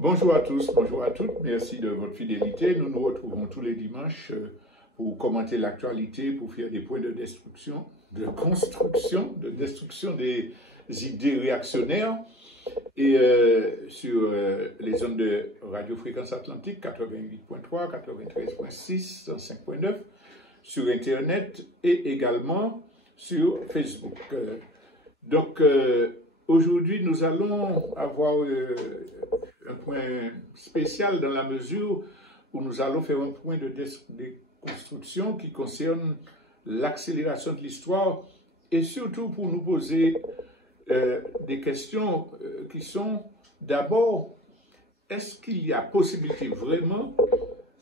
Bonjour à tous, bonjour à toutes, merci de votre fidélité. Nous nous retrouvons tous les dimanches pour commenter l'actualité, pour faire des points de destruction, de construction, de destruction des idées réactionnaires. Et sur les zones de radiofréquence atlantique 88.3, 93.6, 105.9, sur Internet et également sur Facebook. Donc aujourd'hui, nous allons avoir un point spécial dans la mesure où nous allons faire un point de déconstruction qui concerne l'accélération de l'histoire et surtout pour nous poser des questions qui sont d'abord, est-ce qu'il y a possibilité vraiment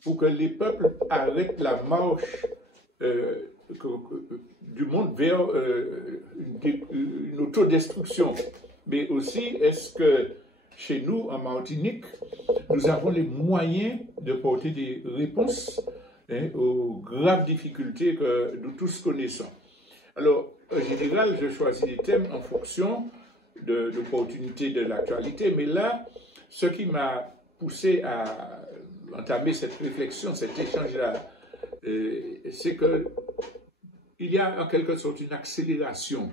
pour que les peuples arrêtent la marche du monde vers une autodestruction, mais aussi est-ce que chez nous, en Martinique, nous avons les moyens de porter des réponses aux graves difficultés que nous tous connaissons. Alors, en général, je choisis des thèmes en fonction de l'opportunité de l'actualité, mais là, ce qui m'a poussé à entamer cette réflexion, cet échange-là, c'est qu'il y a en quelque sorte une accélération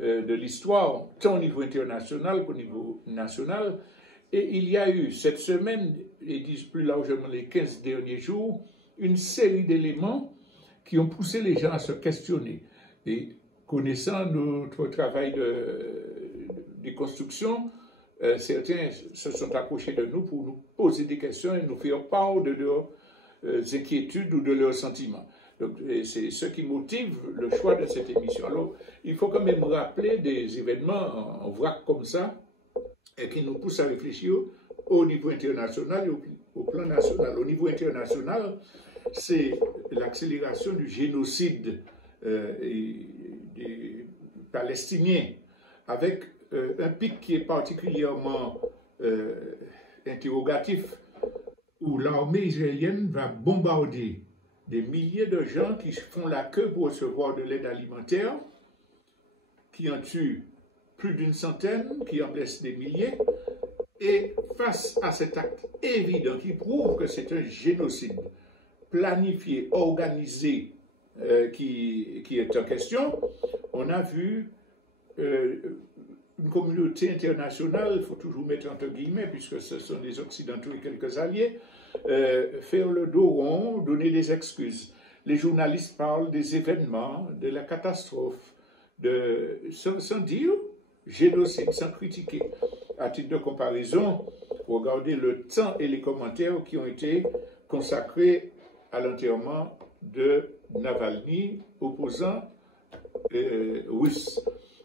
de l'histoire, tant au niveau international qu'au niveau national. Et il y a eu cette semaine, et disent plus largement les 15 derniers jours, une série d'éléments qui ont poussé les gens à se questionner. Et connaissant notre travail de déconstruction, certains se sont approchés de nous pour nous poser des questions et nous faire part de leurs inquiétudes ou de leurs sentiments. Donc, c'est ce qui motive le choix de cette émission. Alors, il faut quand même rappeler des événements en vrac comme ça et qui nous poussent à réfléchir au niveau international et au plan national. Au niveau international, c'est l'accélération du génocide des Palestiniens avec un pic qui est particulièrement interrogatif où l'armée israélienne va bombarder des milliers de gens qui font la queue pour recevoir de l'aide alimentaire, qui en tuent plus d'une centaine, qui en blessent des milliers. Et face à cet acte évident qui prouve que c'est un génocide planifié, organisé, qui est en question, on a vu une communauté internationale, il faut toujours mettre entre guillemets, puisque ce sont des Occidentaux et quelques alliés, faire le dos rond, donner des excuses. Les journalistes parlent des événements, de la catastrophe, sans dire génocide, sans critiquer. À titre de comparaison, regardez le temps et les commentaires qui ont été consacrés à l'enterrement de Navalny, opposant russe.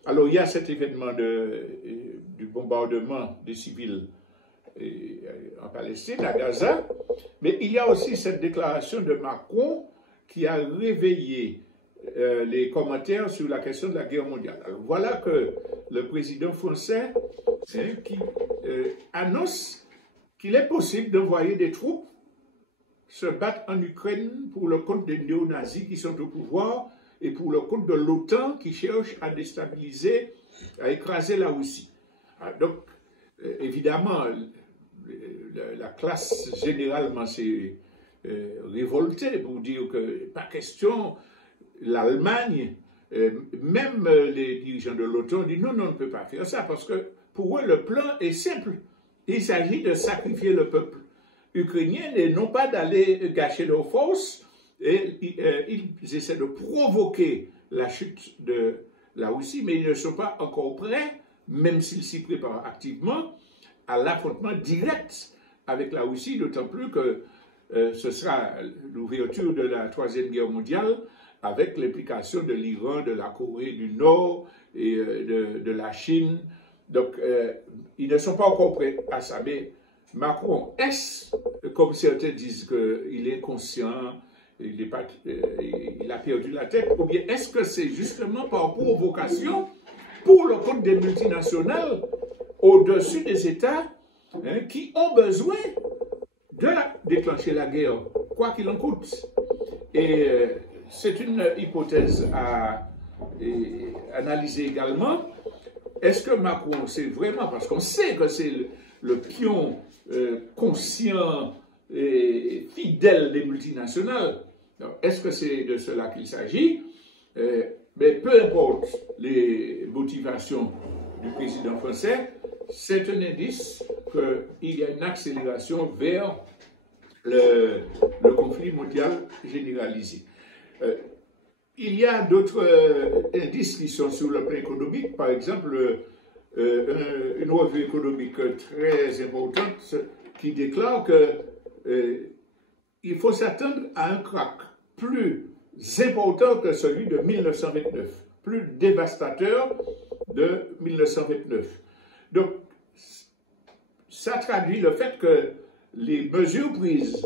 Alors il y a cet événement du bombardement des civils en Palestine, à Gaza, mais il y a aussi cette déclaration de Macron qui a réveillé les commentaires sur la question de la guerre mondiale. Alors voilà que le président français qui annonce qu'il est possible d'envoyer des troupes se battre en Ukraine pour le compte des néo-nazis qui sont au pouvoir et pour le compte de l'OTAN qui cherche à déstabiliser, à écraser la Russie. Donc, évidemment, la classe généralement s'est révoltée pour dire que pas question, l'Allemagne, même les dirigeants de l'OTAN disent non, on ne peut pas faire ça parce que pour eux le plan est simple. Il s'agit de sacrifier le peuple ukrainien et non pas d'aller gâcher leurs forces. Et ils essaient de provoquer la chute de la Russie, mais ils ne sont pas encore prêts, même s'ils s'y préparent activement, à l'affrontement direct avec la Russie, d'autant plus que ce sera l'ouverture de la Troisième Guerre mondiale avec l'implication de l'Iran, de la Corée du Nord et de la Chine. Donc, ils ne sont pas encore prêts à ça. Mais Macron, est-ce, comme certains disent qu'il est conscient, il a perdu la tête, ou bien est-ce que c'est justement par provocation pour le compte des multinationales au-dessus des États qui ont besoin de déclencher la guerre, quoi qu'il en coûte? Et c'est une hypothèse à analyser également. Est-ce que Macron, c'est vraiment, parce qu'on sait que c'est le pion conscient et fidèle des multinationales, est-ce que c'est de cela qu'il s'agit? Mais peu importe les motivations du président français, c'est un indice qu'il y a une accélération vers le conflit mondial généralisé. Il y a d'autres indices qui sont sur le plan économique, par exemple une revue économique très importante qui déclare qu'il faut s'attendre à un krach plus important que celui de 1929, plus dévastateur de 1929. Donc, ça traduit le fait que les mesures prises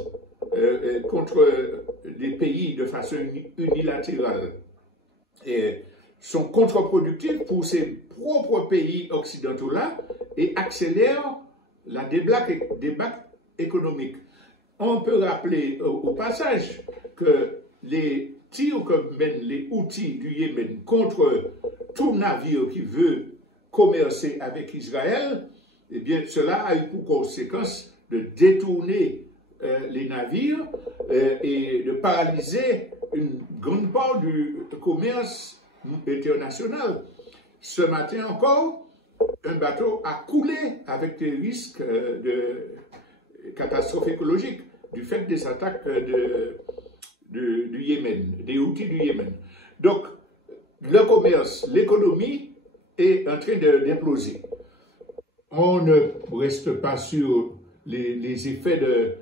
contre les pays de façon unilatérale sont contre-productives pour ces propres pays occidentaux-là et accélèrent la débâcle économique. On peut rappeler au passage que les tirs que mènent les Houthis du Yémen contre tout navire qui veut commercer avec Israël, eh bien, cela a eu pour conséquence de détourner les navires et de paralyser une grande part du commerce international. Ce matin encore, un bateau a coulé avec des risques de catastrophe écologique du fait des attaques du Yémen, des Houthis du Yémen. Donc, le commerce, l'économie est en train d'imploser. On ne reste pas sur les effets de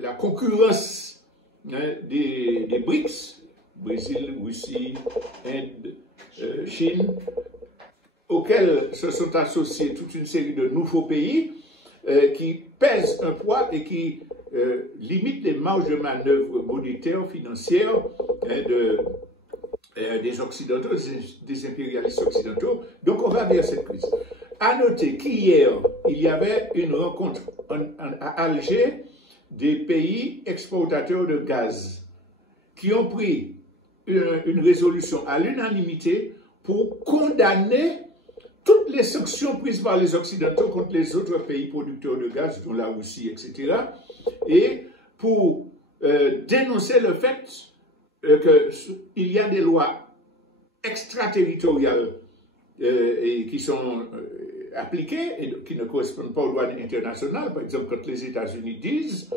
la concurrence des BRICS, Brésil, Russie, Inde, Chine, auxquels se sont associés toute une série de nouveaux pays qui pèsent un poids et qui limitent les marges de manœuvre monétaires, financières des Occidentaux, des impérialistes occidentaux. Donc on va vers cette crise. À noter qu'hier, il y avait une rencontre à Alger des pays exportateurs de gaz qui ont pris une résolution à l'unanimité pour condamner toutes les sanctions prises par les Occidentaux contre les autres pays producteurs de gaz, dont la Russie, etc., et pour dénoncer le fait qu'il y a des lois extraterritoriales et qui sont appliquées et qui ne correspondent pas aux lois internationales. Par exemple, quand les États-Unis disent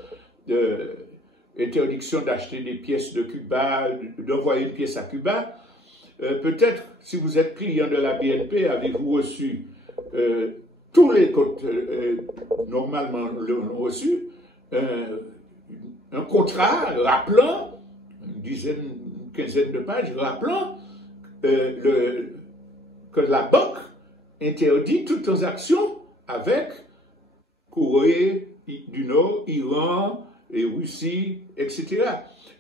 interdiction d'acheter des pièces de Cuba, d'envoyer une pièce à Cuba, peut-être, si vous êtes client de la BNP, avez-vous reçu tous les comptes, normalement l'ont reçu, un contrat rappelant, une quinzaine de pages, rappelant que la banque interdit toute transaction avec Corée du Nord, Iran et Russie, etc.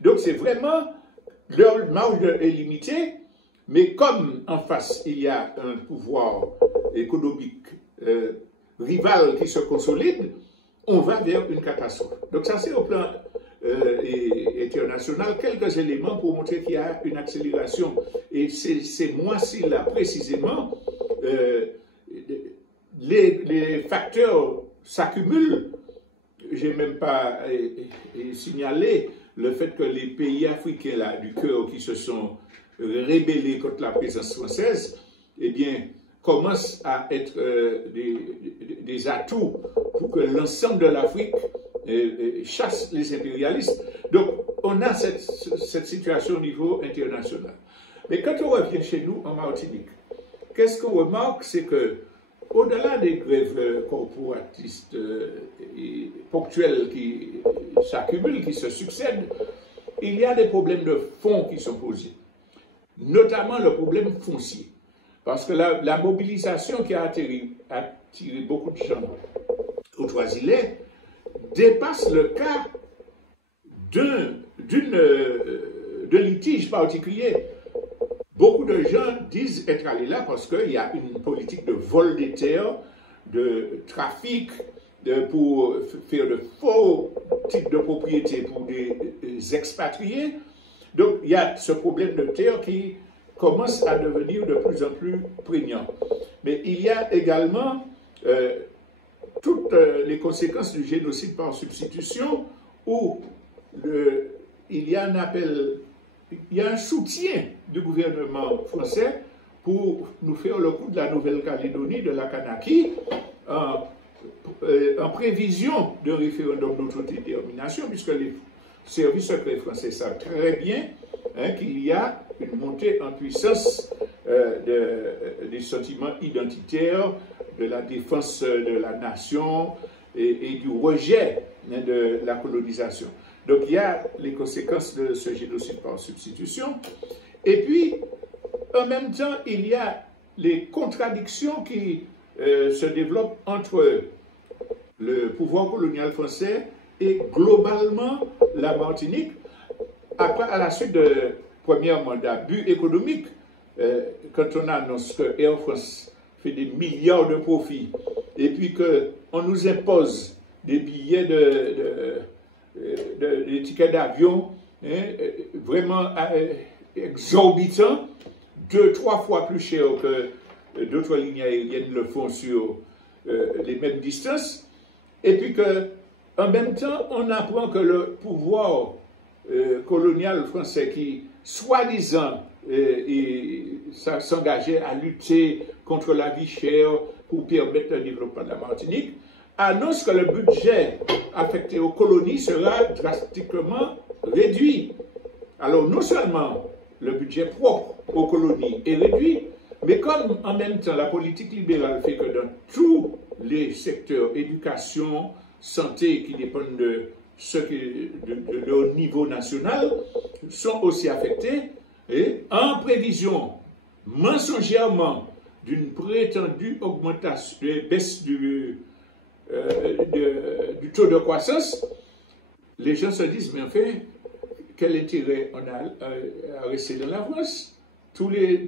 Donc c'est vraiment, leur marge est limitée, mais comme en face il y a un pouvoir économique rival qui se consolide, on va vers une catastrophe. Donc ça c'est au plan international, quelques éléments pour montrer qu'il y a une accélération. Et ces mois-ci-là, précisément, les facteurs s'accumulent. Je n'ai même pas signalé le fait que les pays africains là, du cœur qui se sont rébellés contre la présence française, eh bien, commencent à être des atouts pour que l'ensemble de l'Afrique chasse les impérialistes. Donc, on a cette situation au niveau international. Mais quand on revient chez nous, en Martinique, qu'est-ce qu'on remarque, c'est que au-delà des grèves corporatistes et ponctuelles qui s'accumulent, qui se succèdent, il y a des problèmes de fond qui sont posés, notamment le problème foncier. Parce que la mobilisation qui a attiré beaucoup de gens au Trois-Îlets dépasse le cas de litige particulier. Beaucoup de gens disent être allés là parce qu'il y a une politique de vol des terres, de trafic, pour faire de faux types de propriétés pour des expatriés. Donc il y a ce problème de terre qui commence à devenir de plus en plus prégnant. Mais il y a également toutes les conséquences du génocide par substitution où il y a un appel, il y a un soutien du gouvernement français pour nous faire le coup de la Nouvelle-Calédonie, de la Kanaki, en prévision d'un référendum d'autodétermination, puisque les services secrets français savent très bien qu'il y a une montée en puissance des sentiments identitaires, de la défense de la nation et du rejet de la colonisation. Donc il y a les conséquences de ce génocide par substitution. Et puis, en même temps, il y a les contradictions qui se développent entre le pouvoir colonial français et globalement la Martinique, à la suite de premier mandat but économique, quand on annonce que Air France fait des milliards de profits et puis qu'on nous impose des billets des tickets d'avion vraiment exorbitants, 2-3 fois plus chers que d'autres lignes aériennes le font sur les mêmes distances, et puis qu'en même temps, on apprend que le pouvoir colonial français qui, soi-disant, s'engageait à lutter contre la vie chère pour permettre le développement de la Martinique, annonce que le budget affecté aux colonies sera drastiquement réduit. Alors non seulement le budget propre aux colonies est réduit, mais comme en même temps la politique libérale fait que dans tous les secteurs, éducation, santé, qui dépendent de leur niveau national, sont aussi affectés, et en prévision mensongèrement d'une prétendue augmentation, baisse du taux de croissance, les gens se disent, mais enfin, quel intérêt on a à rester dans la France? Tous les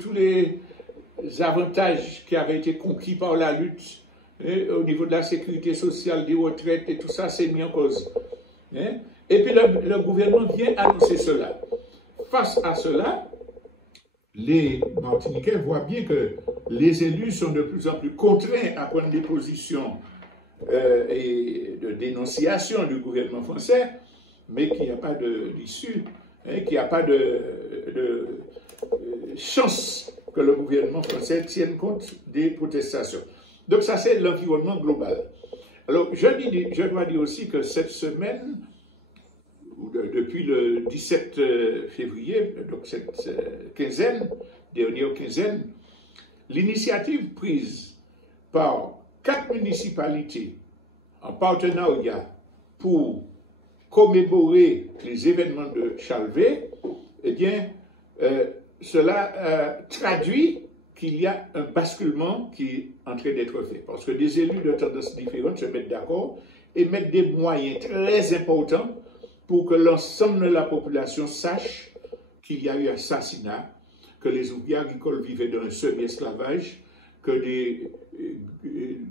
avantages qui avaient été conquis par la lutte au niveau de la sécurité sociale, des retraites et tout ça, c'est mis en cause. Et puis le gouvernement vient annoncer cela. Face à cela, les Martiniquais voient bien que les élus sont de plus en plus contraints à prendre des positions et de dénonciation du gouvernement français, mais qu'il n'y a pas d'issue, qu'il n'y a pas de chance que le gouvernement français tienne compte des protestations. Donc ça, c'est l'environnement global. Alors, je dois dire aussi que cette semaine, depuis le 17 février, donc cette dernière quinzaine, l'initiative prise par 4 municipalités en partenariat pour commémorer les événements de Chalvet, eh bien, cela traduit qu'il y a un basculement qui est en train d'être fait. Parce que des élus de tendances différentes se mettent d'accord et mettent des moyens très importants pour que l'ensemble de la population sache qu'il y a eu assassinat, que les ouvriers agricoles vivaient dans un semi-esclavage, que des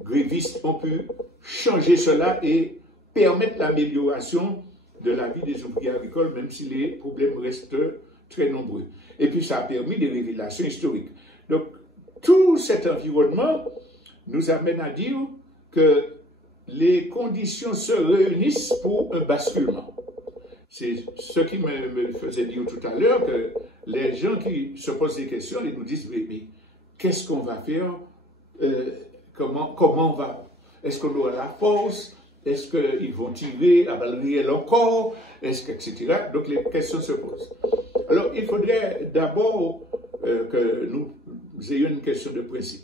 grévistes ont pu changer cela et permettre l'amélioration de la vie des ouvriers agricoles, même si les problèmes restent très nombreux. Et puis ça a permis des révélations historiques. Donc tout cet environnement nous amène à dire que les conditions se réunissent pour un basculement. C'est ce qui me faisait dire tout à l'heure que les gens qui se posent des questions, ils nous disent, mais qu'est-ce qu'on va faire? Comment on va? Est-ce qu'on aura la force? Est-ce qu'ils vont tirer à balles réelles encore? Est-ce que, etc. Donc les questions se posent. Alors il faudrait d'abord que nous ayons une question de principe.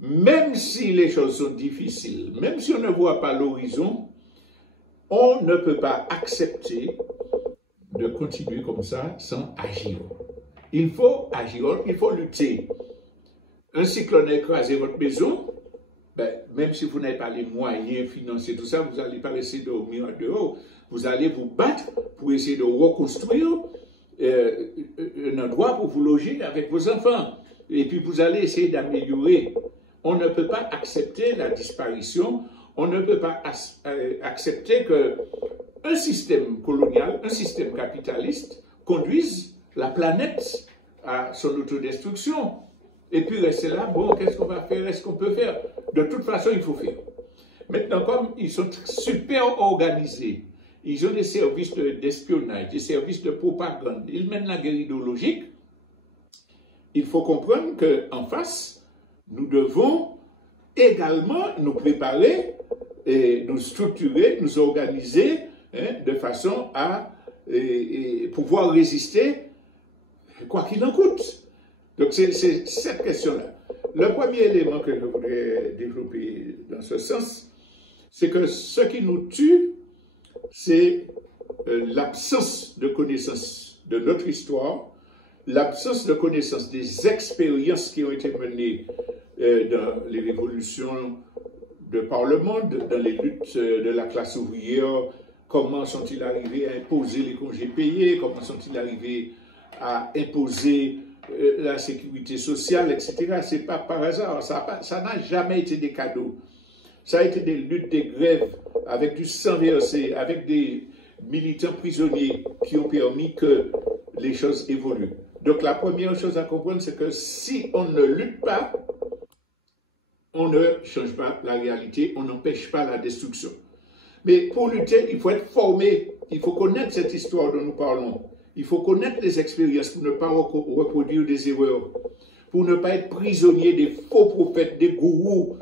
Même si les choses sont difficiles, même si on ne voit pas l'horizon, on ne peut pas accepter de continuer comme ça sans agir. Il faut agir, il faut lutter. Un cyclone a écrasé votre maison, ben, même si vous n'avez pas les moyens financiers, tout ça, vous n'allez pas laisser dormir dehors. Vous allez vous battre pour essayer de reconstruire un endroit pour vous loger avec vos enfants. Et puis vous allez essayer d'améliorer. On ne peut pas accepter la disparition, on ne peut pas accepter qu'un système colonial, un système capitaliste conduise la planète à son autodestruction. Et puis rester là, bon, qu'est-ce qu'on va faire, est-ce qu'on peut faire? De toute façon, il faut faire. Maintenant, comme ils sont super organisés, ils ont des services d'espionnage, des services de propagande, ils mènent la guerre idéologique, il faut comprendre qu'en face, nous devons également nous préparer et nous structurer, nous organiser de façon à pouvoir résister quoi qu'il en coûte. Donc c'est cette question-là. Le premier élément que je voudrais développer dans ce sens, c'est que ce qui nous tue, c'est l'absence de connaissance de notre histoire, l'absence de connaissance des expériences qui ont été menées dans les révolutions de par le monde, dans les luttes de la classe ouvrière, comment sont-ils arrivés à imposer les congés payés, comment sont-ils arrivés à imposer la sécurité sociale, etc. Ce n'est pas par hasard, ça n'a jamais été des cadeaux. Ça a été des luttes, des grèves, avec du sang versé, avec des militants prisonniers qui ont permis que les choses évoluent. Donc la première chose à comprendre, c'est que si on ne lutte pas, on ne change pas la réalité, on n'empêche pas la destruction. Mais pour lutter, il faut être formé, il faut connaître cette histoire dont nous parlons. Il faut connaître les expériences pour ne pas reproduire des erreurs, pour ne pas être prisonnier des faux prophètes, des gourous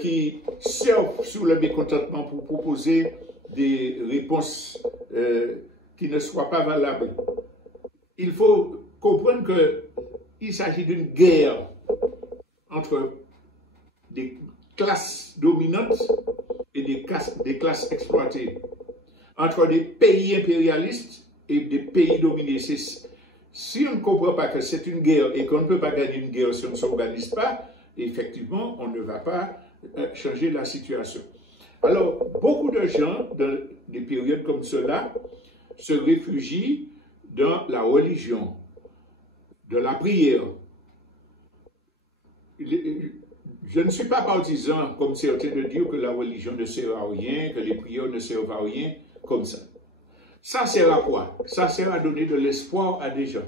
qui servent sous le mécontentement pour proposer des réponses qui ne soient pas valables. Il faut comprendre qu'il s'agit d'une guerre entre des classes dominantes et des classes exploitées, entre des pays impérialistes et des pays dominés. Si on ne comprend pas que c'est une guerre et qu'on ne peut pas gagner une guerre si on ne s'organise pas, effectivement, on ne va pas changer la situation. Alors, beaucoup de gens, dans des périodes comme cela, se réfugient dans la religion, de la prière. Je ne suis pas partisan, comme certains, de dire que la religion ne sert à rien, que les prières ne servent à rien, comme ça. Ça sert à quoi? Ça sert à donner de l'espoir à des gens.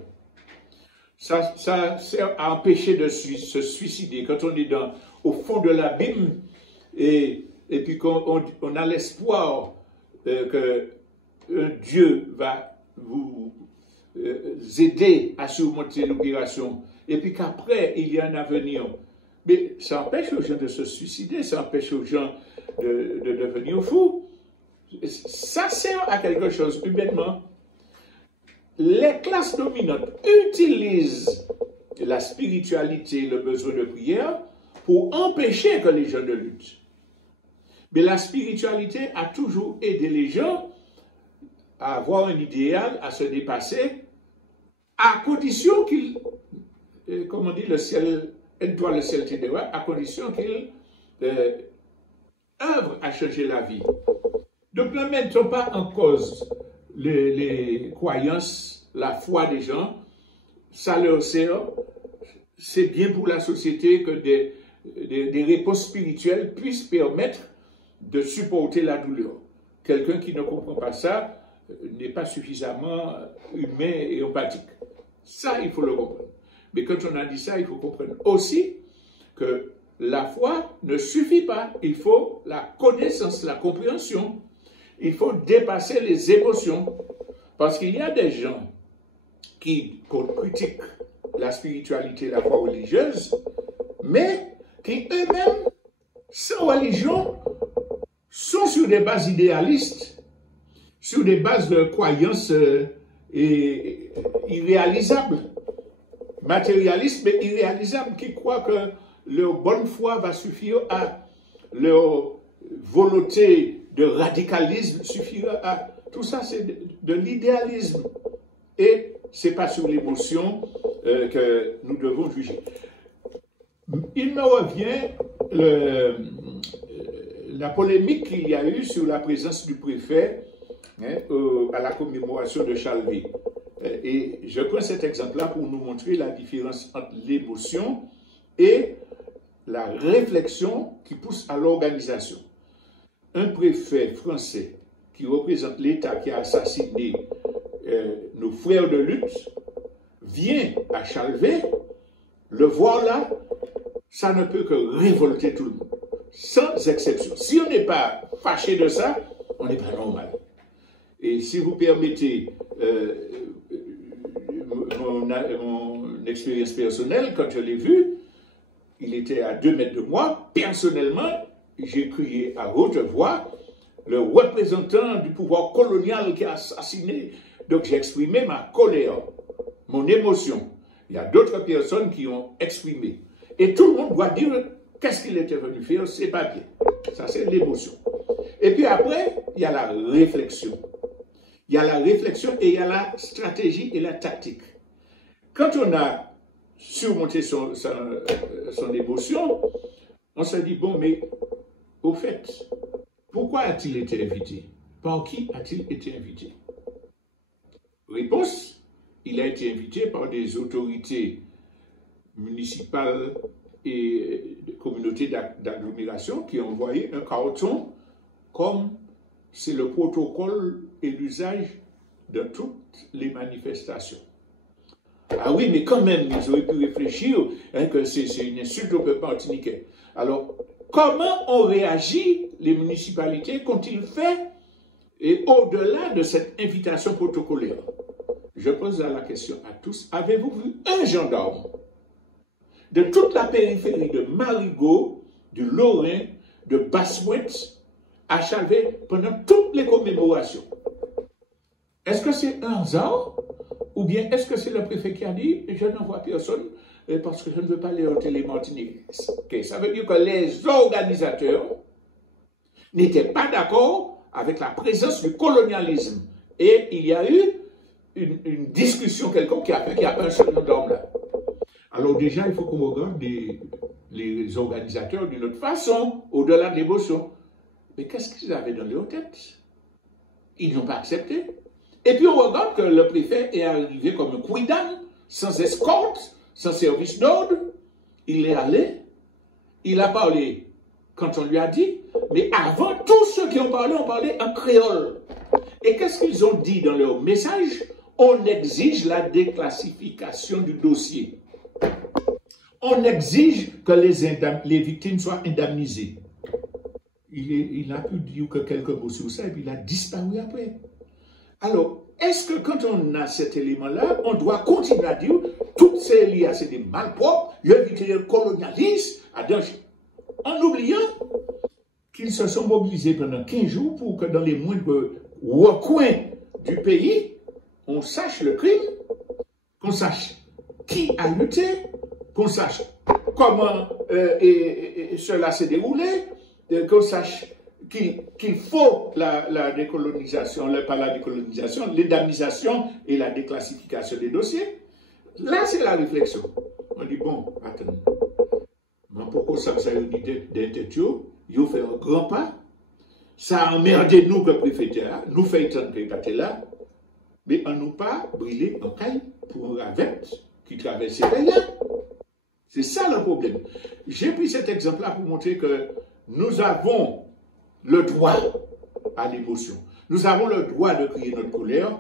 Ça sert à empêcher de se suicider. Quand on est au fond de l'abîme et puis qu'on a l'espoir que Dieu va vous aider à surmonter l'opération et puis qu'après il y a un avenir. Mais ça empêche aux gens de se suicider, ça empêche aux gens de devenir fous. Ça sert à quelque chose humainement. Les classes dominantes utilisent la spiritualité, le besoin de prière pour empêcher que les gens ne luttent. Mais la spiritualité a toujours aidé les gens à avoir un idéal, à se dépasser, à condition qu'ils, comme on dit, le ciel, aide-toi le ciel t'aidera, à condition qu'ils œuvrent à changer la vie. Donc ne mettons pas en cause les croyances, la foi des gens, ça leur sert, c'est bien pour la société que des réponses spirituelles puissent permettre de supporter la douleur. Quelqu'un qui ne comprend pas ça n'est pas suffisamment humain et empathique. Ça, il faut le comprendre. Mais quand on a dit ça, il faut comprendre aussi que la foi ne suffit pas. Il faut la connaissance, la compréhension. Il faut dépasser les émotions. Parce qu'il y a des gens qui critiquent la spiritualité, la foi religieuse, mais qui eux-mêmes, sans religion, sont sur des bases idéalistes, sur des bases de croyances irréalisables, matérialistes mais irréalisables, qui croient que leur bonne foi va suffire à leur volonté de radicalisme suffira à... Tout ça, c'est de l'idéalisme. Et ce n'est pas sur l'émotion que nous devons juger. Il me revient la polémique qu'il y a eu sur la présence du préfet à la commémoration de Chalvet. Et je prends cet exemple-là pour nous montrer la différence entre l'émotion et la réflexion qui pousse à l'organisation. Un préfet français qui représente l'État qui a assassiné nos frères de lutte vient à Chalvet, le voir là, ça ne peut que révolter tout le monde, sans exception. Si on n'est pas fâché de ça, on n'est pas normal. Et si vous permettez mon expérience personnelle, quand je l'ai vu, il était à 2 mètres de moi. Personnellement, j'ai crié à haute voix le représentant du pouvoir colonial qui a assassiné. Donc j'ai exprimé ma colère, mon émotion. Il y a d'autres personnes qui ont exprimé. Et tout le monde doit dire qu'est-ce qu'il était venu faire, c'est pas bien. Ça, c'est l'émotion. Et puis après, il y a la réflexion. Il y a la réflexion et il y a la stratégie et la tactique. Quand on a surmonté son émotion, on se dit, bon, mais au fait, pourquoi a-t-il été invité? Par qui a-t-il été invité? Réponse, il a été invité par des autorités municipales et de communautés d'agglomération qui ont envoyé un carton comme c'est le protocole et l'usage de toutes les manifestations. Ah oui, mais quand même, ils auraient pu réfléchir que c'est une insulte au peuple martiniquais. Alors, comment ont réagi les municipalités qu'ont-ils fait et au-delà de cette invitation protocolaire? Je pose la question à tous. Avez-vous vu un gendarme de toute la périphérie de Marigot, du Lorrain, de Basse-Pointe, à Chalvet pendant toutes les commémorations? Est-ce que c'est un hasard? Ou bien est-ce que c'est le préfet qui a dit « Je n'en vois personne parce que je ne veux pas les hôtels martiniquais ». Ça veut dire que les organisateurs n'étaient pas d'accord avec la présence du colonialisme. Et il y a eu une discussion quelconque qui a fait qu'il n'y a pas un seul gendarme là. Alors déjà, il faut qu'on regarde les organisateurs d'une autre façon, au-delà de l'émotion. Mais qu'est-ce qu'ils avaient dans leur tête? Ils n'ont pas accepté. Et puis on regarde que le préfet est arrivé comme un quidam, sans escorte, sans service d'ordre. Il est allé, il a parlé quand on lui a dit, mais avant, tous ceux qui ont parlé en créole. Et qu'est-ce qu'ils ont dit dans leur message? On exige la déclassification du dossier. On exige que les victimes soient indemnisées. Il a pu dire que quelques mots sur ça et puis il a disparu après. Alors, est-ce que quand on a cet élément-là, on doit continuer à dire toutes ces liens, c'est des malpropres, éviter le colonialisme, en oubliant qu'ils se sont mobilisés pendant 15 jours pour que dans les moindres recoins du pays, on sache le crime, qu'on sache qui a lutté, qu'on sache comment cela s'est déroulé, qu'on sache qu'il faut la décolonisation, pas la décolonisation, l'indemnisation et la déclassification des dossiers. Là, c'est la réflexion. On dit, bon, attends, pourquoi ça a eu des têtes, ils fait un grand pas, ça a emmerdé nous que préfet nous fait tant que là, mais on nous pas brûlé en caille pour un ravette qui traverse ces pays-là. C'est ça le problème. J'ai pris cet exemple-là pour montrer que nous avons le droit à l'émotion. Nous avons le droit de crier notre colère,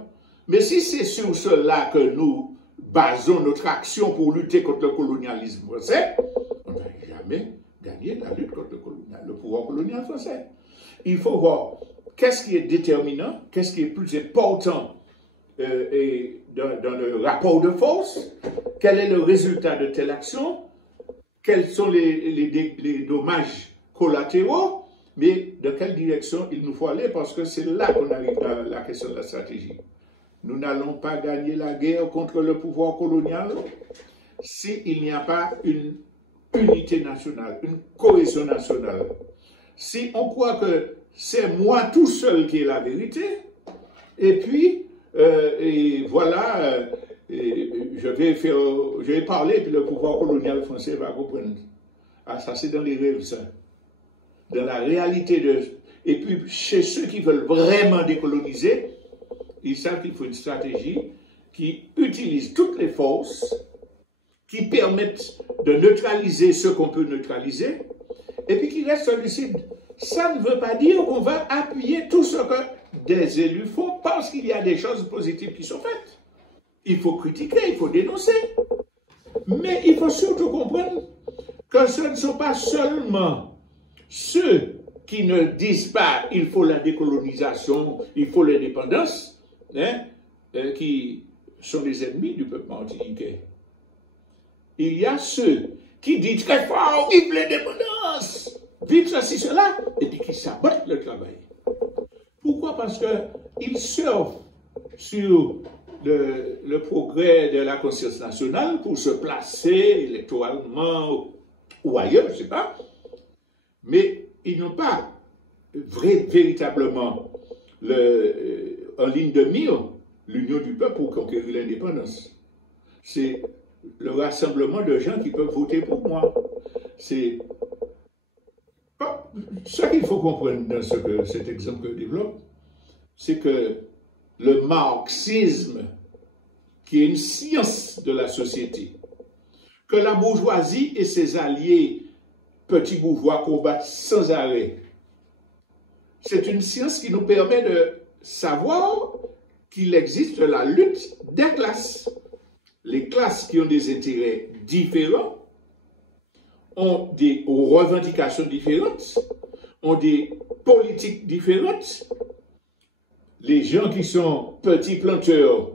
mais si c'est sur cela que nous basons notre action pour lutter contre le colonialisme français, on ne va jamais gagner la lutte contre le pouvoir colonial français. Il faut voir qu'est-ce qui est déterminant, qu'est-ce qui est plus important dans le rapport de force, quel est le résultat de telle action, quels sont les dommages collatéraux, mais de quelle direction il nous faut aller, parce que c'est là qu'on arrive à la question de la stratégie. Nous n'allons pas gagner la guerre contre le pouvoir colonial s'il n'y a pas une unité nationale, une cohésion nationale. Si on croit que c'est moi tout seul qui ai la vérité, et puis et voilà, je vais parler, puis le pouvoir colonial français va comprendre. Ah, ça c'est dans les rêves, ça. Dans la réalité Et puis, chez ceux qui veulent vraiment décoloniser, ils savent qu'il faut une stratégie qui utilise toutes les forces, qui permettent de neutraliser ce qu'on peut neutraliser, et puis qui reste lucide. Ça ne veut pas dire qu'on va appuyer tout ce que des élus font parce qu'il y a des choses positives qui sont faites. Il faut critiquer, il faut dénoncer. Mais il faut surtout comprendre que ce ne sont pas seulement ceux qui ne disent pas il faut la décolonisation, il faut l'indépendance, hein, qui sont les ennemis du peuple martiniquais. Il y a ceux qui disent très fort, vive l'indépendance, vive ceci, cela, et puis qui sabotent le travail. Pourquoi? Parce qu'ils surfent sur le progrès de la conscience nationale pour se placer électoralement ou ailleurs, je ne sais pas, mais ils n'ont pas véritablement en ligne de mire l'union du peuple pour conquérir l'indépendance. C'est le rassemblement de gens qui peuvent voter pour moi. C'est ce qu'il faut comprendre dans cet exemple que je développe, c'est que le marxisme, qui est une science de la société, que la bourgeoisie et ses alliés petits bourgeois combattent sans arrêt, c'est une science qui nous permet de savoir qu'il existe la lutte des classes. Les classes qui ont des intérêts différents, ont des revendications différentes, ont des politiques différentes. Les gens qui sont petits planteurs,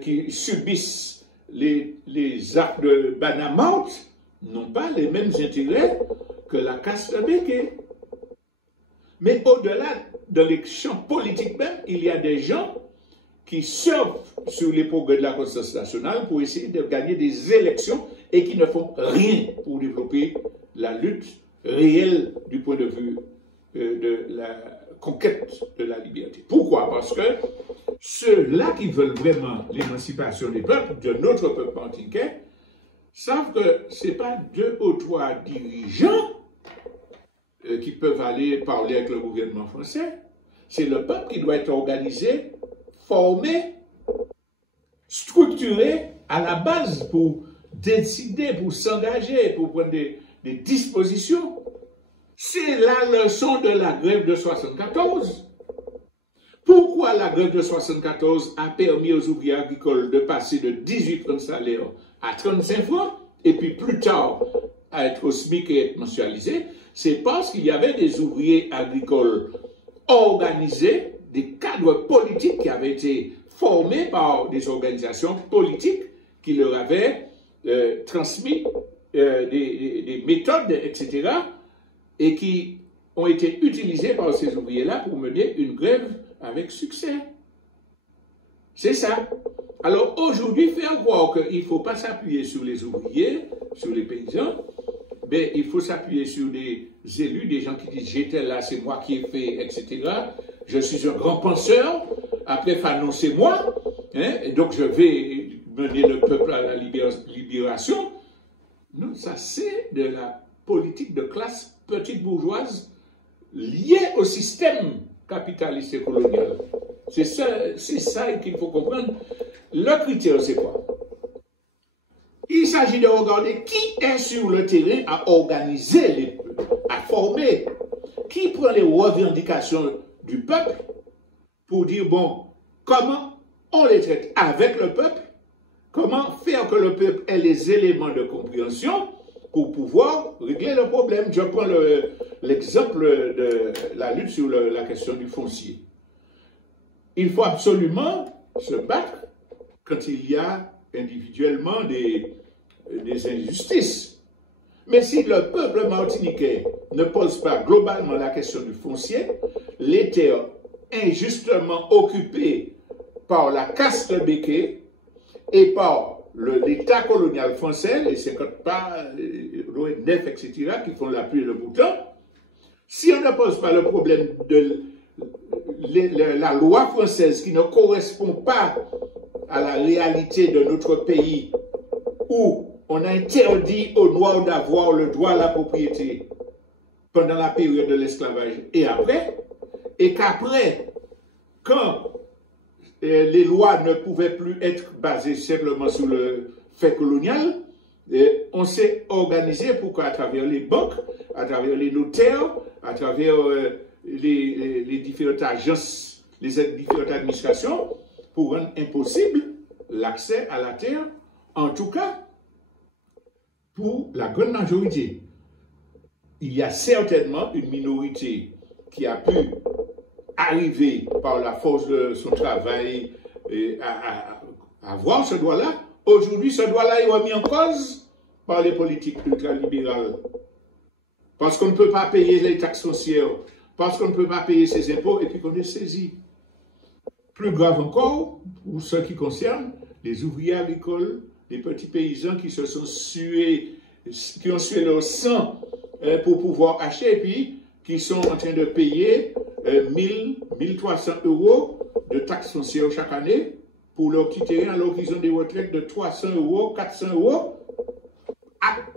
qui subissent les actes de banamante, n'ont pas les mêmes intérêts que la caste béquée. Mais au-delà, dans les champs politiques même, il y a des gens qui surfent sur les progrès de la conscience nationale pour essayer de gagner des élections et qui ne font rien pour développer la lutte réelle du point de vue de la conquête de la liberté. Pourquoi? Parce que ceux-là qui veulent vraiment l'émancipation des peuples, de notre peuple martiniquais, savent que ce n'est pas 2 ou 3 dirigeants qui peuvent aller parler avec le gouvernement français. C'est le peuple qui doit être organisé, formé, structuré à la base pour décider, pour s'engager, pour prendre des dispositions. C'est la leçon de la grève de 74. Pourquoi la grève de 74 a permis aux ouvriers agricoles de passer de 18 francs de salaire à 35 francs, et puis plus tard à être au SMIC et être mensualisés? C'est parce qu'il y avait des ouvriers agricoles organisés, des cadres politiques qui avaient été formés par des organisations politiques qui leur avaient transmis des méthodes, etc., et qui ont été utilisées par ces ouvriers-là pour mener une grève avec succès. C'est ça. Alors aujourd'hui, faire croire qu'il ne faut pas s'appuyer sur les ouvriers, sur les paysans, mais il faut s'appuyer sur des élus, des gens qui disent « j'étais là, c'est moi qui ai fait, etc. Je suis un grand penseur, après Fanon c'est moi, hein, et donc je vais mener le peuple à la libération ». Non, ça c'est de la politique de classe petite bourgeoise liée au système capitaliste et colonial. C'est ça qu'il faut comprendre. Le critère, c'est quoi? Il s'agit de regarder qui est sur le terrain à organiser, à former, qui prend les revendications du peuple pour dire, bon, comment on les traite avec le peuple, comment faire que le peuple ait les éléments de compréhension pour pouvoir régler le problème. Je prends l'exemple de la lutte sur la question du foncier. Il faut absolument se battre quand il y a individuellement des injustices. Mais si le peuple martiniquais ne pose pas globalement la question du foncier, les terres injustement occupées par la caste béquée et par l'État colonial français, les 50 pas, l'ONF, etc., qui font l'appui et le bouton, si on ne pose pas le problème la loi française qui ne correspond pas à la réalité de notre pays, où on a interdit aux Noirs d'avoir le droit à la propriété pendant la période de l'esclavage et après, et qu'après, quand les lois ne pouvaient plus être basées simplement sur le fait colonial, on s'est organisé pour qu'à travers les banques, à travers les notaires, à travers les différentes agences, les différentes administrations, pour rendre impossible l'accès à la terre, en tout cas pour la grande majorité. Il y a certainement une minorité qui a pu arriver par la force de son travail à avoir ce droit-là. Aujourd'hui, ce droit-là est remis en cause par les politiques ultralibérales. Parce qu'on ne peut pas payer les taxes foncières, parce qu'on ne peut pas payer ses impôts et puis qu'on est saisi. Plus grave encore, pour ce qui concerne les ouvriers agricoles, les petits paysans qui se sont sués, qui ont sué leur sang pour pouvoir acheter et puis qui sont en train de payer 1000, 1300 euros de taxes foncières chaque année pour leur petit terrain alors qu'ils ont des retraites de 300 euros, 400 euros,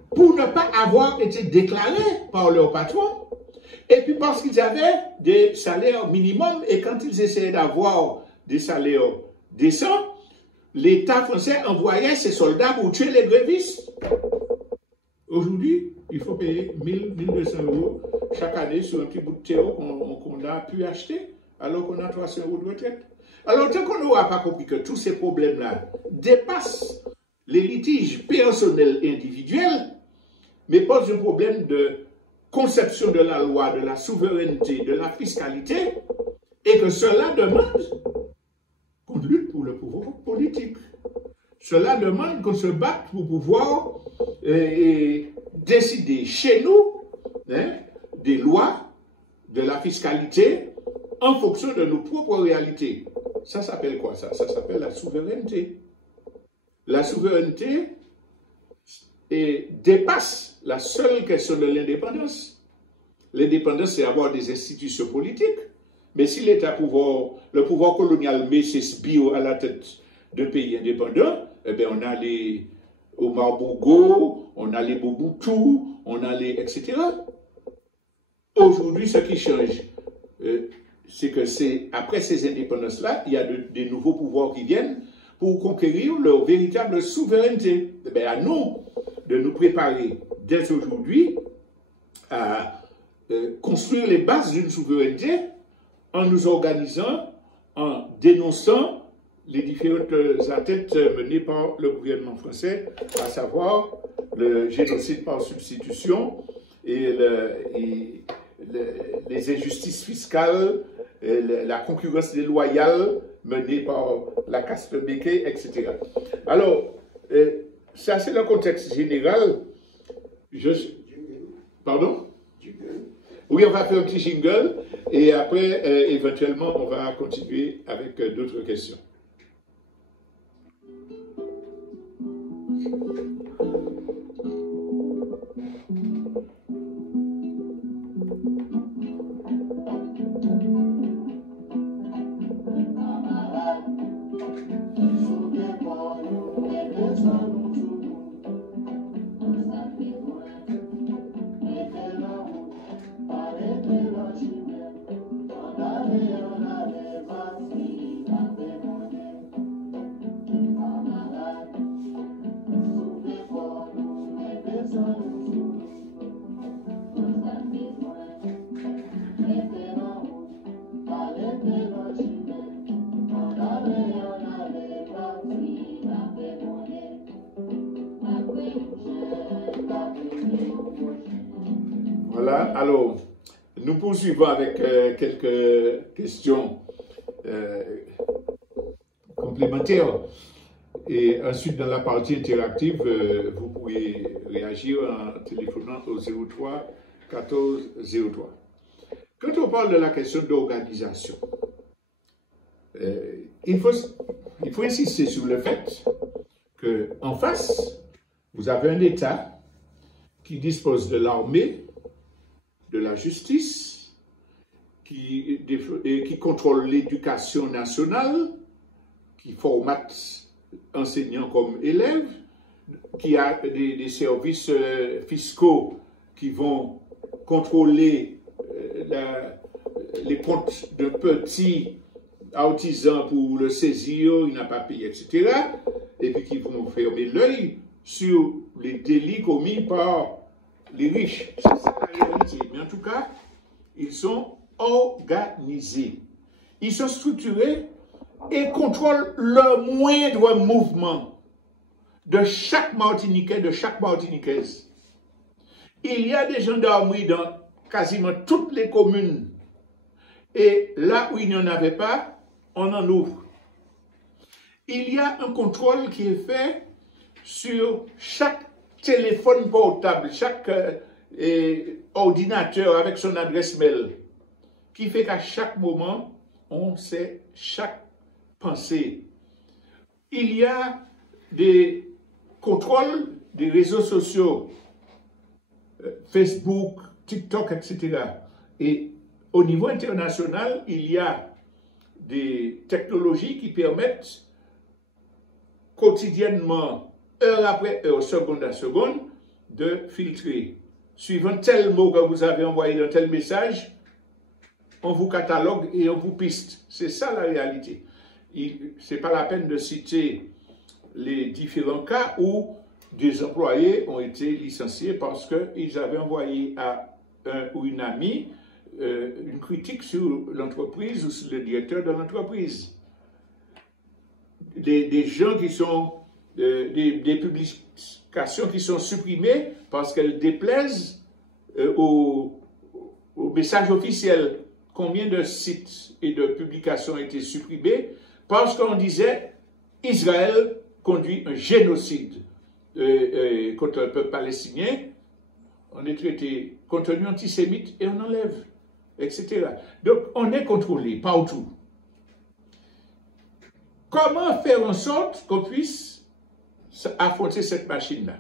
pour ne pas avoir été déclarés par leur patron. Et puis parce qu'ils avaient des salaires minimums et quand ils essayaient d'avoir des salaires décents, l'État français envoyait ses soldats pour tuer les grévistes. Aujourd'hui, il faut payer 1000, 1200 euros chaque année sur un petit bout de terreau qu'on a pu acheter alors qu'on a 300 euros de retraite. Alors, tant qu'on n'aura pas compris que tous ces problèmes-là dépassent les litiges personnels et individuels, mais posent un problème de conception de la loi, de la souveraineté, de la fiscalité, et que cela demande qu'on lutte pour le pouvoir politique. Cela demande qu'on se batte pour pouvoir décider chez nous des lois, de la fiscalité, en fonction de nos propres réalités. Ça s'appelle quoi ça? Ça s'appelle la souveraineté. La souveraineté dépasse la seule question de l'indépendance. L'indépendance, c'est avoir des institutions politiques. Mais si le pouvoir colonial met ses sbires à la tête d'un pays indépendant, eh bien on a les Omar Bongo, on a les Mobutu, on a les etc. Aujourd'hui, ce qui change, c'est que après ces indépendances-là, il y a des nouveaux pouvoirs qui viennent pour conquérir leur véritable souveraineté. Eh bien, à nous de nous préparer dès aujourd'hui à construire les bases d'une souveraineté en nous organisant, en dénonçant les différentes atteintes menées par le gouvernement français, à savoir le génocide par substitution et les injustices fiscales, la concurrence déloyale menée par la caste béquée, etc. Alors, ça c'est le contexte général. Pardon? Oui, on va faire un petit jingle et après, éventuellement, on va continuer avec d'autres questions. Voilà, alors, nous poursuivons avec quelques questions complémentaires. Et ensuite, dans la partie interactive, vous pouvez réagir en téléphonant au 03 14 03. Quand on parle de la question d'organisation, il faut insister sur le fait qu'en face, vous avez un État qui dispose de l'armée, de la justice, qui contrôle l'éducation nationale, qui formate enseignants comme élèves, qui a des services fiscaux qui vont contrôler les comptes de petits artisans pour le saisir, il n'a pas payé, etc. Et puis qui vont fermer l'œil sur les délits commis par les riches. C'est ça la réalité. Mais en tout cas, ils sont organisés. Ils sont structurés et contrôlent le moindre mouvement de chaque Martiniquais, de chaque Martiniquaise. Il y a des gendarmeries dans quasiment toutes les communes. Et là où il n'y en avait pas, on en ouvre. Il y a un contrôle qui est fait sur chaque téléphone portable, chaque ordinateur avec son adresse mail, qui fait qu'à chaque moment, on sait chaque pensée. Il y a des contrôles des réseaux sociaux, Facebook, TikTok, etc. Et au niveau international, il y a des technologies qui permettent quotidiennement, heure après heure, seconde à seconde, de filtrer. Suivant tel mot que vous avez envoyé dans tel message, on vous catalogue et on vous piste. C'est ça la réalité. Ce n'est pas la peine de citer les différents cas où des employés ont été licenciés parce qu'ils avaient envoyé à un ou une amie une critique sur l'entreprise ou sur le directeur de l'entreprise. Des gens qui sont, des publications qui sont supprimées parce qu'elles déplaisent au message officiel. Combien de sites et de publications ont été supprimés parce qu'on disait Israël conduit un génocide contre le peuple palestinien, on est traité contenu antisémite et on enlève, etc. Donc on est contrôlé partout. Comment faire en sorte qu'on puisse affronter cette machine-là?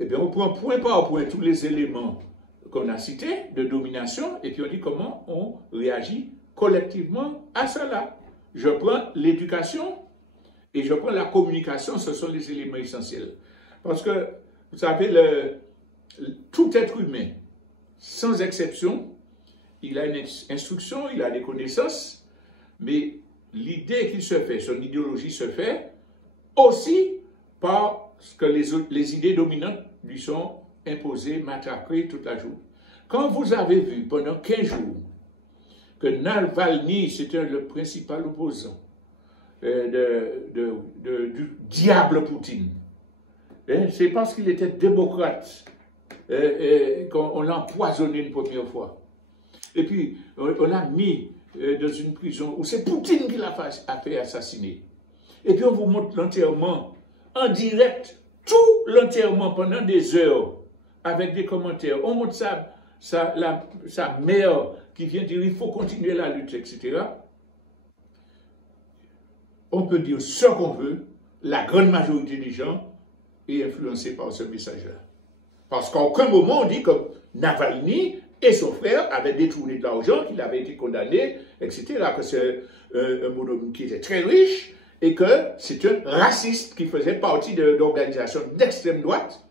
Eh bien, on prend point par point tous les éléments qu'on a cités de domination et puis on dit comment on réagit collectivement à cela. Je prends l'éducation et je prends la communication, ce sont les éléments essentiels. Parce que, vous savez, tout être humain, sans exception, il a une instruction, il a des connaissances, mais l'idée qu'il se fait, son idéologie se fait aussi parce que les idées dominantes lui sont imposées, matraquées toute la journée. Quand vous avez vu pendant 15 jours que Navalny, c'était le principal opposant du diable Poutine, c'est parce qu'il était démocrate qu'on l'a empoisonné une première fois. Et puis, on l'a mis dans une prison où c'est Poutine qui l'a fait assassiner. Et puis, on vous montre l'enterrement en direct, tout l'enterrement pendant des heures, avec des commentaires. On montre sa mère qui vient dire il faut continuer la lutte, etc. On peut dire ce qu'on veut, la grande majorité des gens est influencée par ce message-là. Parce qu'à aucun moment on dit que Navalny et son frère avaient détourné de l'argent, qu'il avait été condamné, etc. Que c'est un bonhomme qui était très riche et que c'est un raciste qui faisait partie d'organisations d'extrême droite,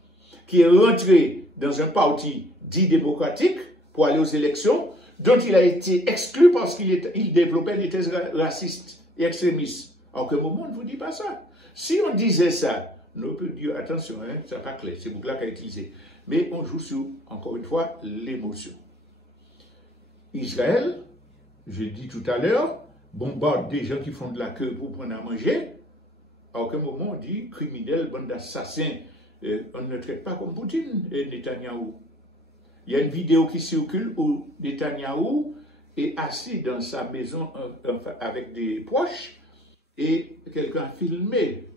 qui est rentré dans un parti dit démocratique pour aller aux élections, dont il a été exclu parce qu'il développait des thèses racistes et extrémistes. À aucun moment, on ne vous dit pas ça. Si on disait ça, on peut dire, attention, hein, ça n'est pas clair, c'est vous là qui a utilisé. Mais on joue sur, encore une fois, l'émotion. Israël, je l'ai dit tout à l'heure, bombarde des gens qui font de la queue pour prendre à manger. À aucun moment, on dit criminel, bande d'assassins. On ne le traite pas comme Poutine et Netanyahou. Il y a une vidéo qui circule où Netanyahou est assis dans sa maison avec des proches et quelqu'un a filmé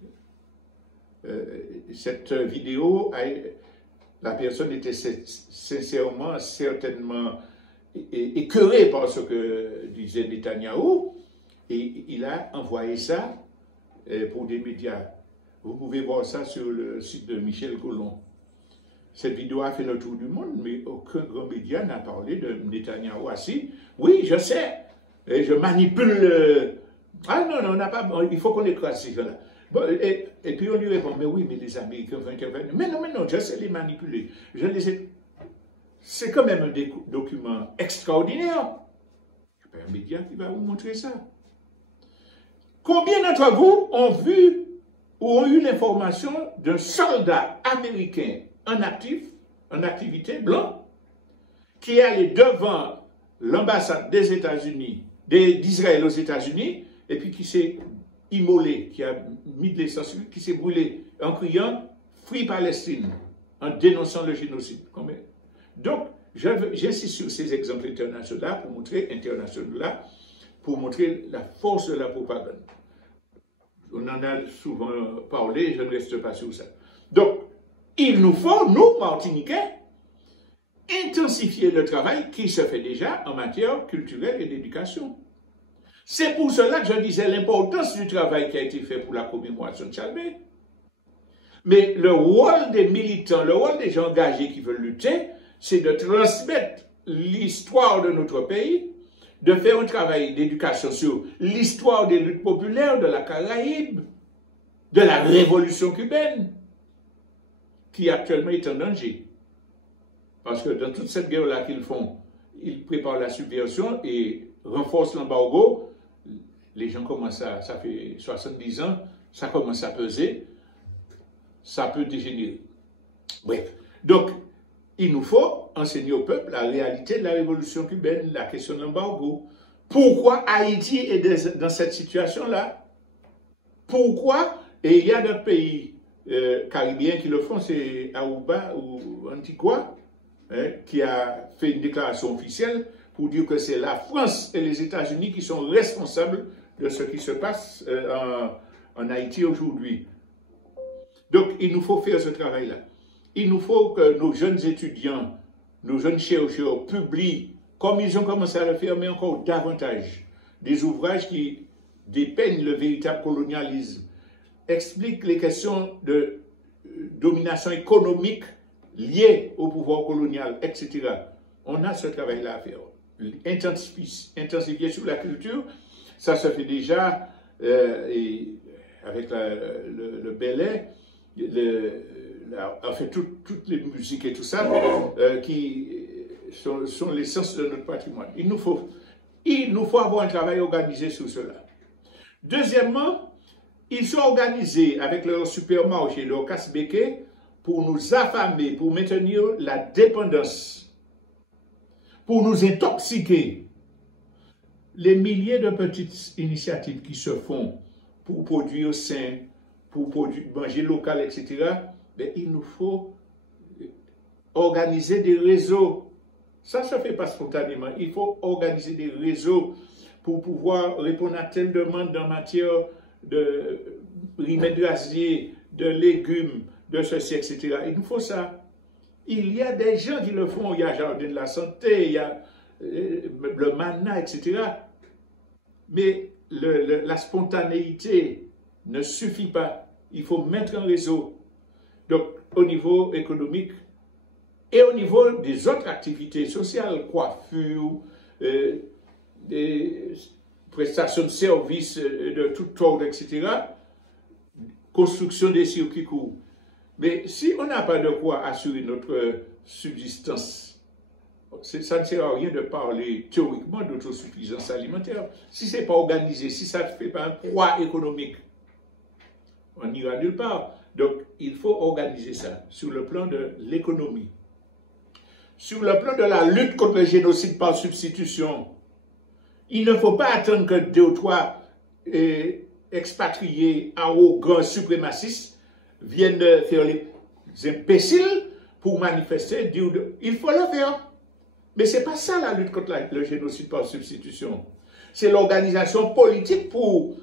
cette vidéo. La personne était sincèrement, certainement écœurée par ce que disait Netanyahou et il a envoyé ça pour des médias. Vous pouvez voir ça sur le site de Michel Collomb. Cette vidéo a fait le tour du monde, mais aucun grand média n'a parlé de Netanyahou assis. Oui, je sais, et je manipule. Ah non, non, on n'a pas. Il faut qu'on écrase ces gens-là. Bon, et puis on lui répond, mais oui, mais les Américains vont intervenir. Mais non, je sais les manipuler. Je les ai. C'est quand même un document extraordinaire. Il y a un média qui va vous montrer ça. Combien d'entre vous ont vu ou ont eu l'information d'un soldat américain en activité, blanc, qui est allé devant l'ambassade des États-Unis, d'Israël aux États-Unis, et puis qui s'est immolé, qui a mis de l'essence, qui s'est brûlé en criant « Free Palestine », en dénonçant le génocide. Donc, j'insiste sur ces exemples internationaux pour montrer la force de la propagande. On en a souvent parlé, je ne reste pas sur ça. Donc, il nous faut, nous, Martiniquais, intensifier le travail qui se fait déjà en matière culturelle et d'éducation. C'est pour cela que je disais l'importance du travail qui a été fait pour la commémoration de Chalmé. Mais le rôle des militants, le rôle des gens engagés qui veulent lutter, c'est de transmettre l'histoire de notre pays, de faire un travail d'éducation sur l'histoire des luttes populaires de la Caraïbe, de la révolution cubaine, qui actuellement est en danger. Parce que dans toute cette guerre-là qu'ils font, ils préparent la subversion et renforcent l'embargo. Les gens commencent à, ça fait 70 ans, ça commence à peser, ça peut dégénérer. Bref, donc, il nous faut enseigner au peuple la réalité de la révolution cubaine, la question de l'embargo. Pourquoi Haïti est dans cette situation-là? Pourquoi? Et il y a d'autres pays caribéens qui le font, c'est Aruba ou Antigua, qui a fait une déclaration officielle pour dire que c'est la France et les États-Unis qui sont responsables de ce qui se passe en Haïti aujourd'hui. Donc, il nous faut faire ce travail-là. Il nous faut que nos jeunes étudiants, nos jeunes chercheurs publient, comme ils ont commencé à le faire, mais encore davantage, des ouvrages qui dépeignent le véritable colonialisme, expliquent les questions de domination économique liées au pouvoir colonial, etc. On a ce travail-là à faire. Intensifier sur la culture, ça se fait déjà et avec le Belay, en fait, toutes les musiques et tout ça, qui sont l'essence de notre patrimoine. Il nous faut avoir un travail organisé sur cela. Deuxièmement, ils sont organisés avec leur supermarché, leur casse-béquet, pour nous affamer, pour maintenir la dépendance, pour nous intoxiquer. Les milliers de petites initiatives qui se font pour produire sain, pour manger local, etc., mais il nous faut organiser des réseaux. Ça ne se fait pas spontanément. Il faut organiser des réseaux pour pouvoir répondre à telle demande en matière de riz glacé, de légumes, de ceci, etc. Il nous faut ça. Il y a des gens qui le font. Il y a Jardin de la Santé, il y a le Mana, etc. Mais la spontanéité ne suffit pas. Il faut mettre un réseau. Donc, au niveau économique et au niveau des autres activités sociales, coiffure, des prestations de services de tout ordre, etc., construction des circuits courts. Mais si on n'a pas de quoi assurer notre subsistance, ça ne sert à rien de parler théoriquement d'autosuffisance alimentaire. Si ce n'est pas organisé, si ça ne fait pas un poids économique, on n'ira nulle part. Donc, il faut organiser ça sur le plan de l'économie. Sur le plan de la lutte contre le génocide par substitution, il ne faut pas attendre que 2 ou 3 expatriés arrogants suprémacistes viennent faire les imbéciles pour manifester. Il faut le faire. Mais ce n'est pas ça la lutte contre le génocide par substitution. C'est l'organisation politique pour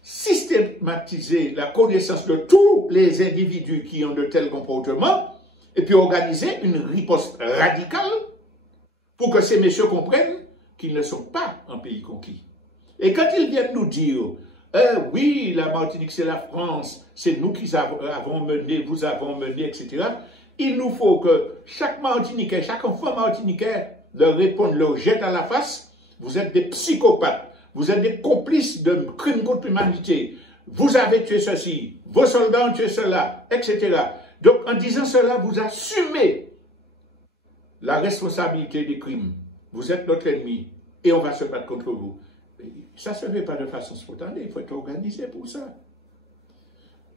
systématiser la connaissance de tous les individus qui ont de tels comportements et puis organiser une riposte radicale pour que ces messieurs comprennent qu'ils ne sont pas un pays conquis. Et quand ils viennent nous dire oui, la Martinique c'est la France, c'est nous qui avons mené, vous avons mené, etc., Il nous faut que chaque Martiniquais, chaque enfant Martiniquais leur réponde, leur jette à la face. Vous êtes des psychopathes, vous êtes des complices de crimes contre l'humanité. Vous avez tué ceci, vos soldats ont tué cela, etc. Donc en disant cela, vous assumez la responsabilité des crimes. Vous êtes notre ennemi et on va se battre contre vous. Ça ne se fait pas de façon spontanée, il faut être organisé pour ça.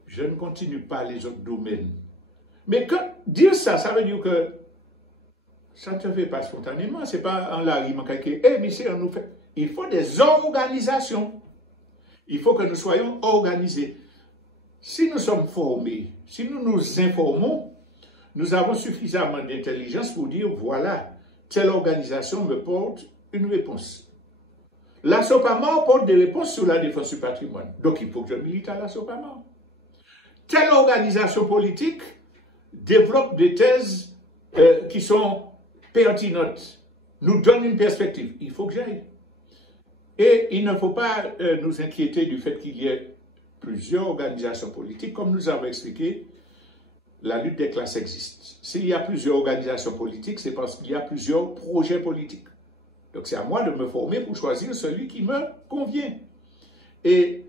Je ne continue pas les autres domaines. Mais dire ça, ça veut dire que ça ne se fait pas spontanément. Ce n'est pas en l'arrivant quelqu'un. Eh, monsieur, on nous fait. Il faut des organisations. Il faut que nous soyons organisés. Si nous sommes formés, si nous nous informons, nous avons suffisamment d'intelligence pour dire, voilà, telle organisation me porte une réponse. La SOPAMA porte des réponses sur la défense du patrimoine. Donc, il faut que je milite à la SOPAMA. Telle organisation politique développe des thèses qui sont pertinentes, nous donne une perspective. Il faut que j'aille. Et il ne faut pas nous inquiéter du fait qu'il y ait plusieurs organisations politiques. Comme nous avons expliqué, la lutte des classes existe. S'il y a plusieurs organisations politiques, c'est parce qu'il y a plusieurs projets politiques. Donc c'est à moi de me former pour choisir celui qui me convient. Et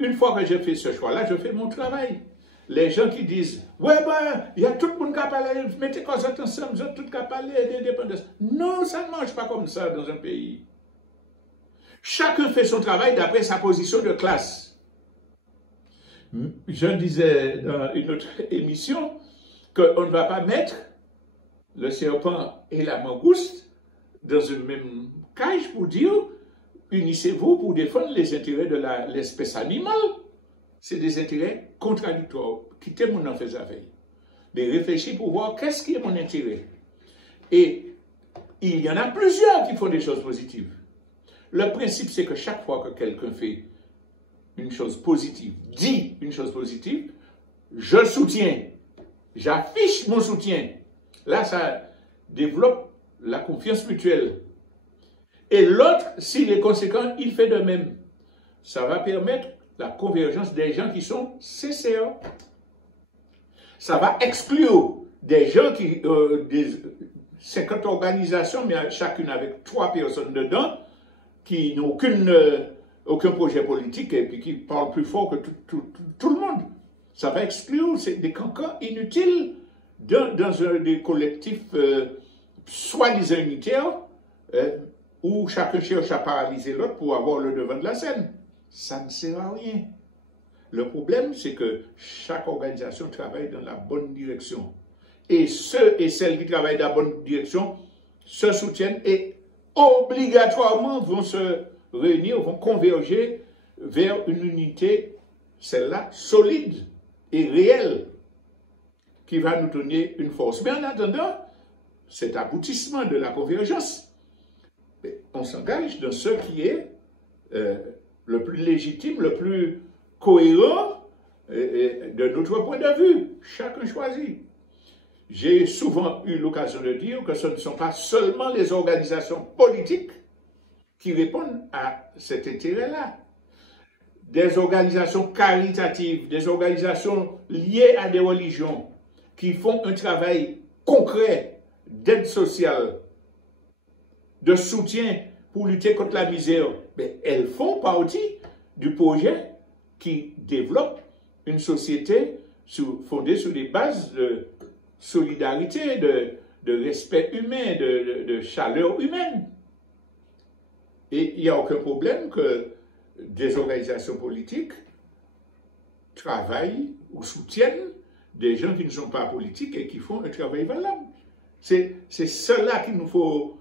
une fois que j'ai fait ce choix-là, je fais mon travail. Les gens qui disent, ouais, ben, il y a tout le monde qui a parlé, mettez quoi ça ensemble, vous êtes tous qui a parlé d'indépendance. Non, ça ne marche pas comme ça dans un pays. Chacun fait son travail d'après sa position de classe. Je disais dans une autre émission qu'on ne va pas mettre le serpent et la mangouste dans une même cage pour dire unissez-vous pour défendre les intérêts de l'espèce animale. C'est des intérêts contradictoires. Quittez mon en fait avec. Mais réfléchis pour voir qu'est-ce qui est mon intérêt. Et il y en a plusieurs qui font des choses positives. Le principe, c'est que chaque fois que quelqu'un fait une chose positive, dit une chose positive, je le soutiens. J'affiche mon soutien. Là, ça développe la confiance mutuelle. Et l'autre, s'il est conséquent, il fait de même. Ça va permettre la convergence des gens qui sont sincères. Ça va exclure des gens qui, des 50 organisations, mais chacune avec 3 personnes dedans, qui n'ont aucun projet politique et puis qui parlent plus fort que tout le monde. Ça va exclure des cancans inutiles dans des collectifs soi-disant unitaires où chacun cherche à paralyser l'autre pour avoir le devant de la scène. Ça ne sert à rien. Le problème, c'est que chaque organisation travaille dans la bonne direction. Et ceux et celles qui travaillent dans la bonne direction se soutiennent et obligatoirement vont se réunir, vont converger vers une unité, celle-là, solide et réelle, qui va nous donner une force. Mais en attendant, cet aboutissement de la convergence, on s'engage dans ce qui est le plus légitime, le plus cohérent de notre point de vue. Chacun choisit. J'ai souvent eu l'occasion de dire que ce ne sont pas seulement les organisations politiques qui répondent à cet intérêt-là. Des organisations caritatives, des organisations liées à des religions qui font un travail concret d'aide sociale, de soutien pour lutter contre la misère, mais elles font partie du projet qui développe une société fondée sur des bases de solidarité, de respect humain, de chaleur humaine. Et il n'y a aucun problème que des organisations politiques travaillent ou soutiennent des gens qui ne sont pas politiques et qui font un travail valable. C'est cela qu'il nous faut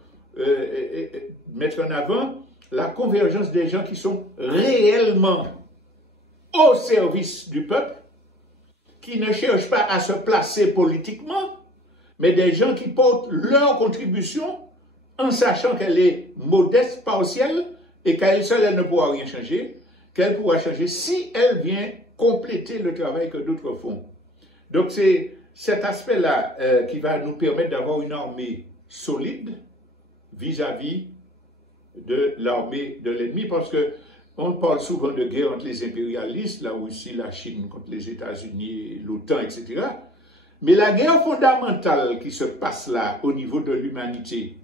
mettre en avant, la convergence des gens qui sont réellement au service du peuple, qui ne cherchent pas à se placer politiquement, mais des gens qui portent leur contribution en sachant qu'elle est modeste, partielle, et qu'à elle seule, elle ne pourra rien changer, qu'elle pourra changer si elle vient compléter le travail que d'autres font. Donc c'est cet aspect-là qui va nous permettre d'avoir une armée solide vis-à-vis de l'armée de l'ennemi, parce que on parle souvent de guerre entre les impérialistes, la Russie, la Chine contre les États-Unis, l'OTAN, etc. Mais la guerre fondamentale qui se passe là au niveau de l'humanité,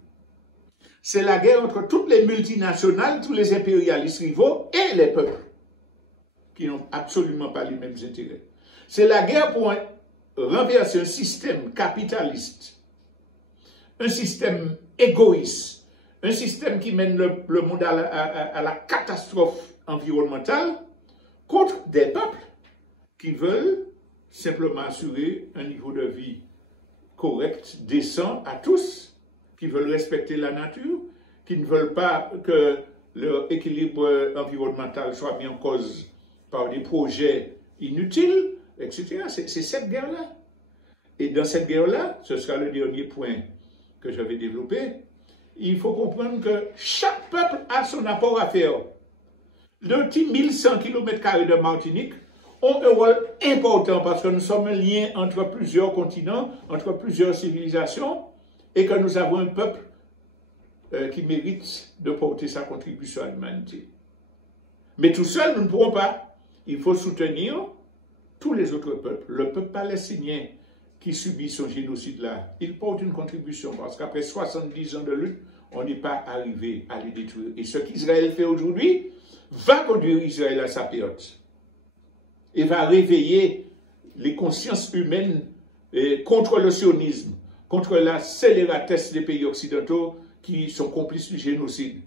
c'est la guerre entre toutes les multinationales, tous les impérialistes rivaux et les peuples, qui n'ont absolument pas les mêmes intérêts. C'est la guerre pour renverser un système capitaliste, un système égoïste, un système qui mène le monde à la catastrophe environnementale, contre des peuples qui veulent simplement assurer un niveau de vie correct, décent à tous, qui veulent respecter la nature, qui ne veulent pas que leur équilibre environnemental soit mis en cause par des projets inutiles, etc. C'est cette guerre-là. Et dans cette guerre-là, ce sera le dernier point que je vais développer, il faut comprendre que chaque peuple a son apport à faire. Le petit 1100 km² de Martinique ont un rôle important parce que nous sommes un lien entre plusieurs continents, entre plusieurs civilisations, et que nous avons un peuple qui mérite de porter sa contribution à l'humanité. Mais tout seul, nous ne pourrons pas. Il faut soutenir tous les autres peuples. Le peuple palestinien qui subit son génocide-là, il porte une contribution parce qu'après 70 ans de lutte, on n'est pas arrivé à les détruire. Et ce qu'Israël fait aujourd'hui va conduire Israël à sa perte. Et va réveiller les consciences humaines contre le sionisme, contre la scélératesse des pays occidentaux qui sont complices du génocide.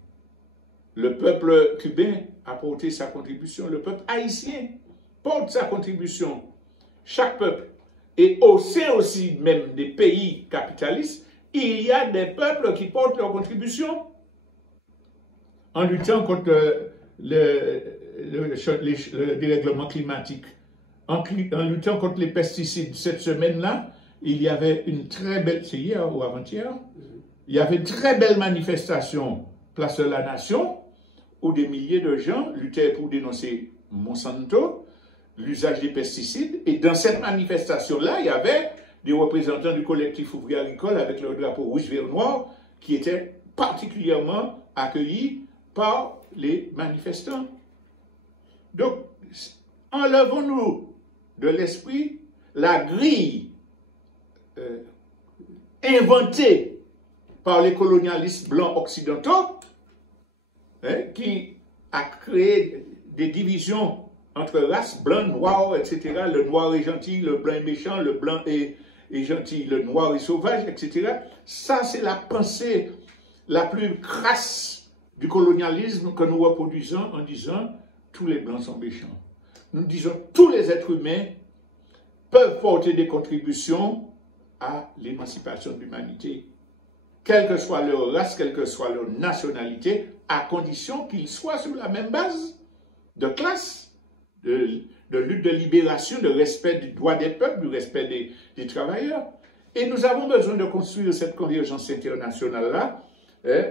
Le peuple cubain a porté sa contribution, le peuple haïtien porte sa contribution. Chaque peuple. Et au sein aussi même des pays capitalistes, il y a des peuples qui portent leur contribution en luttant contre le dérèglement climatique, en luttant contre les pesticides. Cette semaine-là, il y avait une très belle, c'est hier ou avant-hier, il y avait une très belle manifestation place de la Nation où des milliers de gens luttaient pour dénoncer Monsanto, l'usage des pesticides. Et dans cette manifestation-là, il y avait des représentants du collectif ouvrier agricole avec leur drapeau rouge, vert, noir, qui étaient particulièrement accueillis par les manifestants. Donc, enlevons-nous de l'esprit la grille inventée par les colonialistes blancs occidentaux, qui a créé des divisions entre races, blanc, noir, etc. Le noir est gentil, le blanc est méchant, le blanc est gentil, le noir est sauvage, etc. Ça, c'est la pensée la plus crasse du colonialisme que nous reproduisons en disant tous les blancs sont méchants. Nous disons tous les êtres humains peuvent porter des contributions à l'émancipation de l'humanité, quelle que soit leur race, quelle que soit leur nationalité, à condition qu'ils soient sur la même base de classe, de lutte de libération, de respect du droit des peuples, du respect des travailleurs. Et nous avons besoin de construire cette convergence internationale-là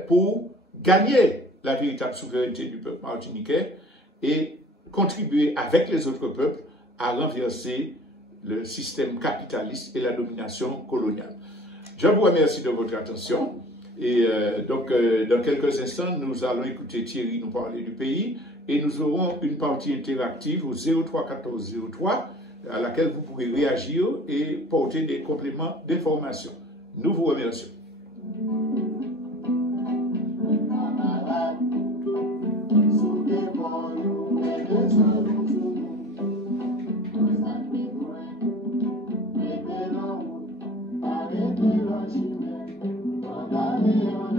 pour gagner la véritable souveraineté du peuple martiniquais et contribuer avec les autres peuples à renverser le système capitaliste et la domination coloniale. Je vous remercie de votre attention. Et dans quelques instants, nous allons écouter Thierry nous parler du pays et nous aurons une partie interactive au 03 14 03 à laquelle vous pourrez réagir et porter des compléments d'information. Nous vous remercions. Thank you.